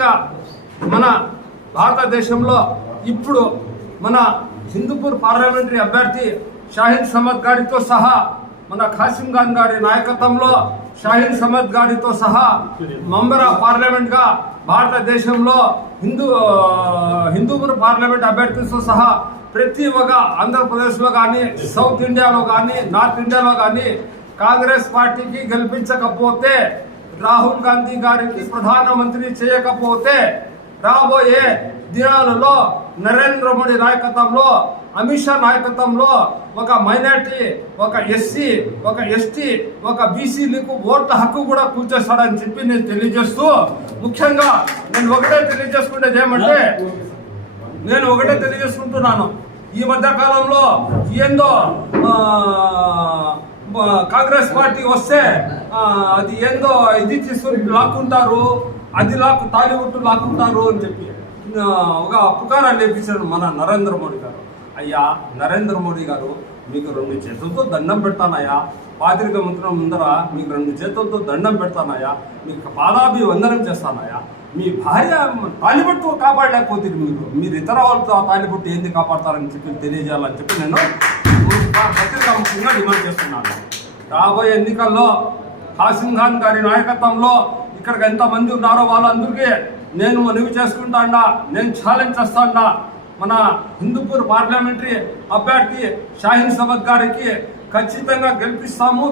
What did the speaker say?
ముఖ్యంగా మన భారతదేశంలో ఇప్పుడు మన హిందూపూర్ పార్లమెంటరీ అభ్యర్థి షాహీన్ సమద్ గారితో సహా మన ఖాసిం ఖాన్ గారి నాయకత్వంలో షాహీన్ సమద్ గారితో సహా మెంబర్ ఆఫ్ పార్లమెంట్ గా భారతదేశంలో హిందూపూర్ పార్లమెంట్ అభ్యర్థితో సహా ప్రతి ఒక్క ఆంధ్రప్రదేశ్లో కానీ సౌత్ ఇండియాలో కానీ నార్త్ ఇండియాలో కానీ కాంగ్రెస్ పార్టీకి గెలిపించకపోతే రాహుల్ గాంధీ గారికి ప్రధానమంత్రి చేయకపోతే రాబోయే దినాలలో నరేంద్ర మోడీ నాయకత్వంలో అమిత్ షా నాయకత్వంలో ఒక మైనార్టీ ఒక ఎస్సీ ఒక ఎస్టీ ఒక బీసీలకు ఓట్ల హక్కు కూడా కూర్చేస్తాడని చెప్పి నేను తెలియజేస్తూ ముఖ్యంగా నేను ఒకటే తెలియజేసుకుంటున్నాను ఈ మధ్య కాలంలో ఏందో కాంగ్రెస్ పార్టీ వస్తే అది ఏందో ఇది తీసుకుని లాక్కుంటారు అది తాలిబుట్టు లాక్కుంటారు అని చెప్పి ఒక పుకారాలు లేపించారు మన నరేంద్ర మోడీ గారు. అయ్యా నరేంద్ర మోడీ గారు, మీకు 2 చేతులతో దండం పెడతానయ్యా, పాత్రిక మంత్రుల ముందర మీకు 2 చేతులతో దండం పెడతానయ్యా, మీకు పాదాభివందనం చేస్తానయ్యా. మీ భార్య తాలిబుట్టు కాపాడలేకపోతే మీరు ఇతర వాళ్ళతో ఆ తాలిబుట్టు ఏంది కాపాడతారని చెప్పి తెలియజేయాలని చెప్పి నేను పత్రికా ముఖ్యంగా డిమాండ్ చేస్తున్నాను. రాబోయే ఎన్నికల్లో ఖాసిం ఖాన్ గారి నాయకత్వంలో ఇక్కడికి ఎంతమంది ఉన్నారో వాళ్ళందరికీ నేను మనవి చేసుకుంటాడా, నేను ఛాలెంజ్ చేస్తాడా, మన హిందూపూర్ పార్లమెంటరీ అభ్యర్థి షాహీన్ సమద్ గారికి ఖచ్చితంగా గెలిపిస్తాము.